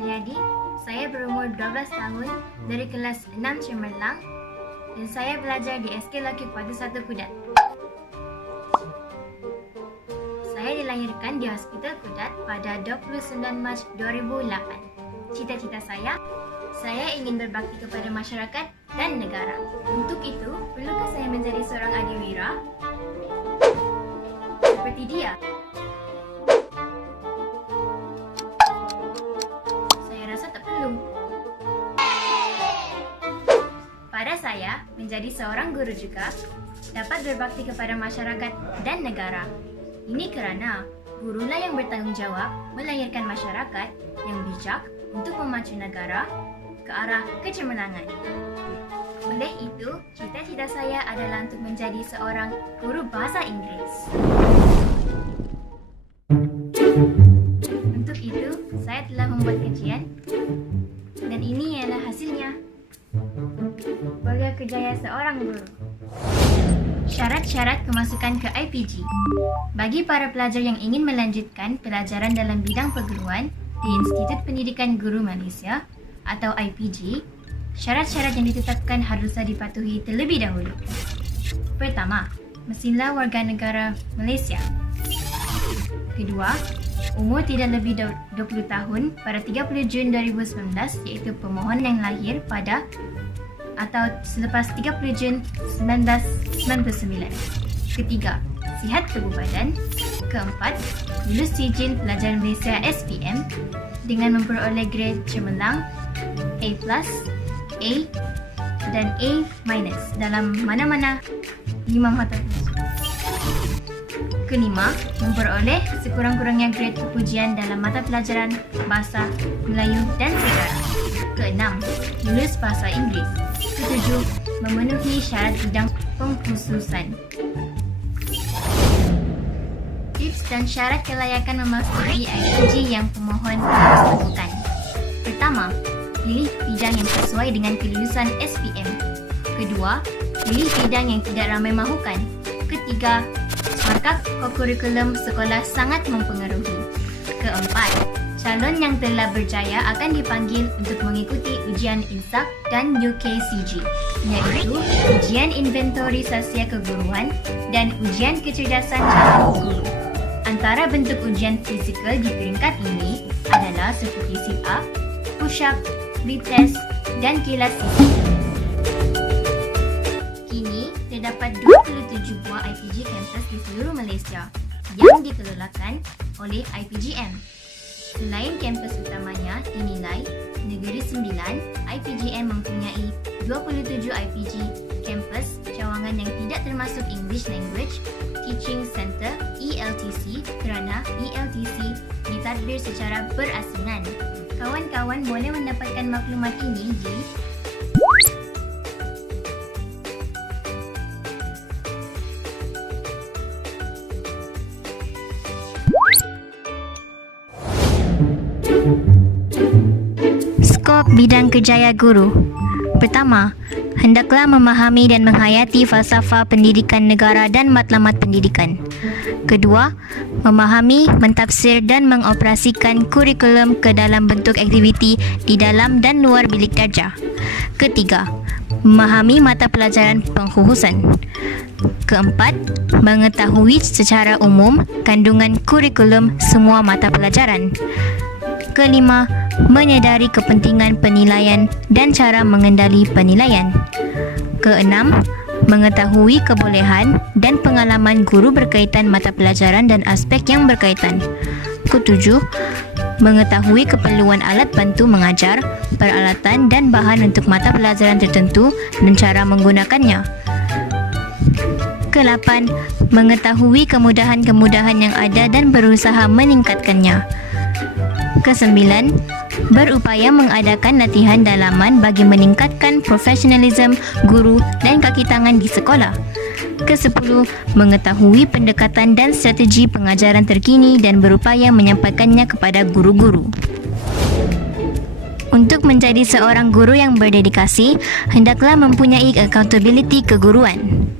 Mulyadi. Saya berumur 12 tahun dari kelas 6 Cemerlang dan saya belajar di SK Laki Padu 1 Kudat. Saya dilahirkan di Hospital Kudat pada 29 Mac 2008. Cita-cita saya ingin berbakti kepada masyarakat dan negara. Untuk itu, perlukah saya menjadi seorang adiwira seperti dia? Saya rasa tak perlu. Pada saya, menjadi seorang guru juga dapat berbakti kepada masyarakat dan negara. Ini kerana gurulah yang bertanggung jawab melahirkan masyarakat yang bijak untuk memacu negara ke arah kecemerlangan. Oleh itu, cita-cita saya adalah untuk menjadi seorang guru bahasa Inggeris. Untuk itu, saya telah membuat kajian dan ini ialah hasilnya. Peluang kerjaya seorang guru. Syarat-syarat kemasukan ke IPG. Bagi para pelajar yang ingin melanjutkan pelajaran dalam bidang perguruan di Institut Pendidikan Guru Malaysia atau IPG, syarat-syarat yang ditetapkan haruslah dipatuhi terlebih dahulu. Pertama, mestilah warga negara Malaysia. Kedua, umur tidak lebih 20 tahun pada 30 Jun 2019 iaitu pemohon yang lahir pada atau selepas 30 Jun 1999. Ketiga, sihat tubuh badan. Keempat, lulus sijil pelajar Malaysia SPM dengan memperoleh grade cemerlang A+, A dan A- dalam mana-mana 5 mata pelajaran. Kelima, memperoleh sekurang-kurangnya grade kepujian dalam mata pelajaran Bahasa Melayu dan Sejarah. Keenam, lulus Bahasa Inggeris. Ketujuh, memenuhi syarat bidang pengkhususan. Tips dan syarat kelayakan memasuki IPG yang pemohon harus lakukan. Pertama, pilih bidang yang sesuai dengan kelulusan SPM. Kedua, pilih bidang yang tidak ramai mahukan. Ketiga, markah kurikulum sekolah sangat mempengaruhi. Keempat, calon yang telah berjaya akan dipanggil untuk mengikuti ujian INSAK dan UKCG, iaitu ujian inventorisasi keguruan dan ujian kecerdasan calon guru. Antara bentuk ujian fizikal di peringkat ini adalah seperti sit-up, push-up, retest dan kilas sisi. Kini, terdapat 27 buah IPG campus di seluruh Malaysia yang dikelolakan oleh IPGM. Selain kampus utamanya dinilai Negeri Sembilan, IPGM mempunyai 27 IPG kampus cawangan yang tidak termasuk English Language Teaching Centre ELTC kerana ELTC ditadbir secara berasingan. Kawan-kawan boleh mendapatkan maklumat ini di Skop bidang kerjaya guru. Pertama, hendaklah memahami dan menghayati falsafah pendidikan negara dan matlamat pendidikan. Kedua, memahami, mentafsir dan mengoperasikan kurikulum ke dalam bentuk aktiviti di dalam dan luar bilik darjah. Ketiga, memahami mata pelajaran pengkhususan. Keempat, mengetahui secara umum kandungan kurikulum semua mata pelajaran. Kelima, menyedari kepentingan penilaian dan cara mengendali penilaian. Keenam, mengetahui kebolehan dan pengalaman guru berkaitan mata pelajaran dan aspek yang berkaitan. Ketujuh, mengetahui keperluan alat bantu mengajar, peralatan dan bahan untuk mata pelajaran tertentu dan cara menggunakannya. Kelapan, mengetahui kemudahan-kemudahan yang ada dan berusaha meningkatkannya. Kesembilan, berupaya mengadakan latihan dalaman bagi meningkatkan profesionalisme guru dan kaki tangan di sekolah. Kesepuluh, mengetahui pendekatan dan strategi pengajaran terkini dan berupaya menyampaikannya kepada guru-guru. Untuk menjadi seorang guru yang berdedikasi, hendaklah mempunyai accountability keguruan.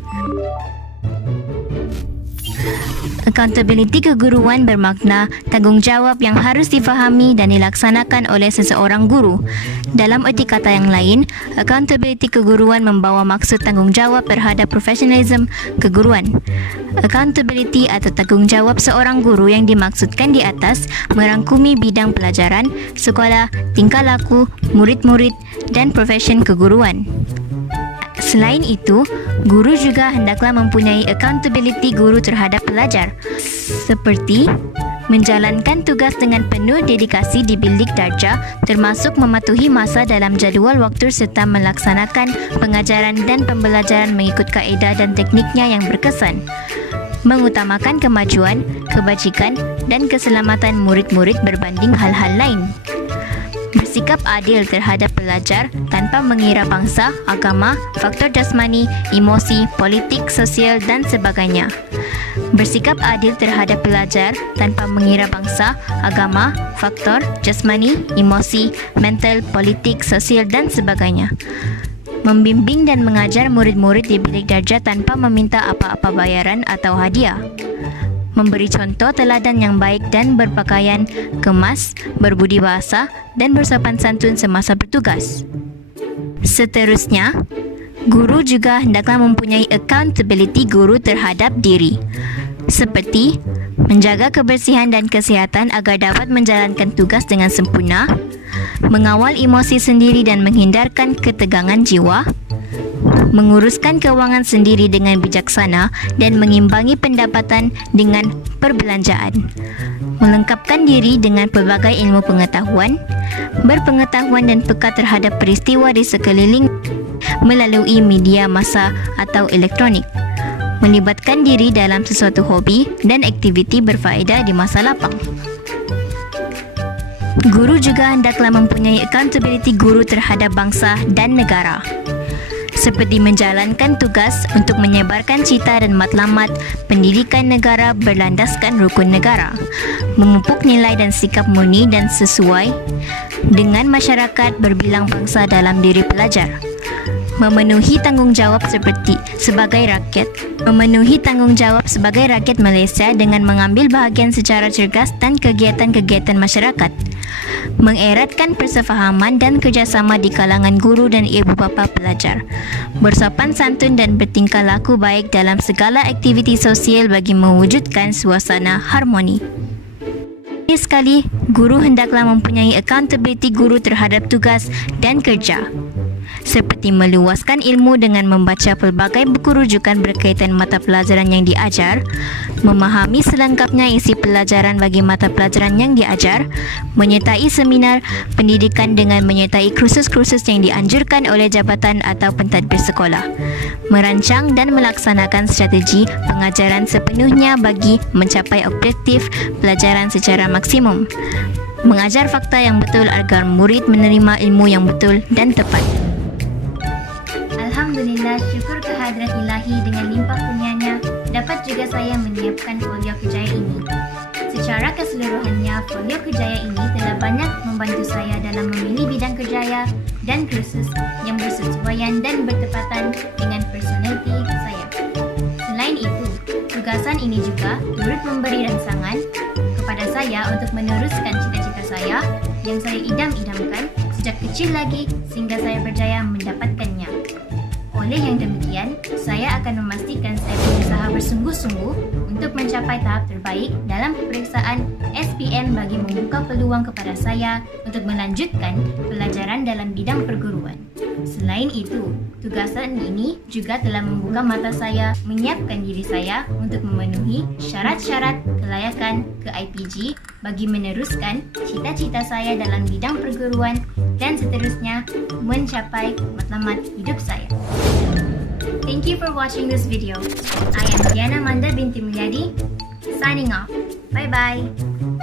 Accountability keguruan bermakna tanggungjawab yang harus difahami dan dilaksanakan oleh seseorang guru. Dalam erti kata yang lain, accountability keguruan membawa maksud tanggungjawab terhadap profesionalisme keguruan. Accountability atau tanggungjawab seorang guru yang dimaksudkan di atas merangkumi bidang pelajaran, sekolah, tingkah laku, murid-murid dan profesion keguruan. Selain itu, guru juga hendaklah mempunyai accountability guru terhadap pelajar, seperti menjalankan tugas dengan penuh dedikasi di bilik darjah, termasuk mematuhi masa dalam jadual waktu serta melaksanakan pengajaran dan pembelajaran mengikut kaedah dan tekniknya yang berkesan, mengutamakan kemajuan, kebajikan dan keselamatan murid-murid berbanding hal-hal lain. Bersikap adil terhadap pelajar tanpa mengira bangsa, agama, faktor jasmani, emosi, politik, sosial dan sebagainya. Bersikap adil terhadap pelajar tanpa mengira bangsa, agama, faktor jasmani, emosi, mental, politik, sosial dan sebagainya. Membimbing dan mengajar murid-murid di bilik darjah tanpa meminta apa-apa bayaran atau hadiah. Memberi contoh teladan yang baik dan berpakaian kemas, berbudi bahasa dan bersopan santun semasa bertugas. Seterusnya, guru juga hendaklah mempunyai accountability guru terhadap diri, seperti menjaga kebersihan dan kesihatan agar dapat menjalankan tugas dengan sempurna, mengawal emosi sendiri dan menghindarkan ketegangan jiwa, menguruskan keuangan sendiri dengan bijaksana dan mengimbangi pendapatan dengan perbelanjaan, melengkapkan diri dengan pelbagai ilmu pengetahuan, berpengetahuan dan peka terhadap peristiwa di sekeliling melalui media massa atau elektronik, melibatkan diri dalam sesuatu hobi dan aktiviti berfaedah di masa lapang. Guru juga hendaklah mempunyai accountability guru terhadap bangsa dan negara, seperti menjalankan tugas untuk menyebarkan cita dan matlamat pendidikan negara berlandaskan rukun negara, memupuk nilai dan sikap murni dan sesuai dengan masyarakat berbilang bangsa dalam diri pelajar, memenuhi tanggungjawab sebagai rakyat Malaysia dengan mengambil bahagian secara cergas dan kegiatan-kegiatan masyarakat, mengeratkan persefahaman dan kerjasama di kalangan guru dan ibu bapa pelajar, bersopan santun dan bertingkah laku baik dalam segala aktiviti sosial bagi mewujudkan suasana harmoni. Sekali, guru hendaklah mempunyai accountability guru terhadap tugas dan kerja, seperti meluaskan ilmu dengan membaca pelbagai buku rujukan berkaitan mata pelajaran yang diajar, memahami selengkapnya isi pelajaran bagi mata pelajaran yang diajar, menyertai seminar pendidikan dengan menyertai kursus-kursus yang dianjurkan oleh jabatan atau pentadbir sekolah, merancang dan melaksanakan strategi pengajaran sepenuhnya bagi mencapai objektif pelajaran secara maksimum, mengajar fakta yang betul agar murid menerima ilmu yang betul dan tepat. Alhamdulillah, syukur kehadrat ilahi dengan limpah kurnianya dapat juga saya menyiapkan folio kerjaya ini. Secara keseluruhannya, folio kerjaya ini telah banyak membantu saya dalam memilih bidang kerjaya dan kursus yang bersesuaian dan bertepatan dengan personaliti saya. Selain itu, tugasan ini juga turut memberi rangsangan kepada saya untuk meneruskan cita-cita saya yang saya idam-idamkan sejak kecil lagi sehingga saya berjaya mendapatkannya. Oleh yang demikian, saya akan memastikan saya berusaha bersungguh-sungguh untuk mencapai tahap terbaik dalam peperiksaan SPM bagi membuka peluang kepada saya untuk melanjutkan pelajaran dalam bidang perguruan. Selain itu, tugasan ini juga telah membuka mata saya, menyiapkan diri saya untuk memenuhi syarat-syarat kelayakan ke IPG bagi meneruskan cita-cita saya dalam bidang perguruan dan seterusnya mencapai matlamat hidup saya. Thank you for watching this video. I am Diana Manda binti Mulyadi, signing off. Bye-bye.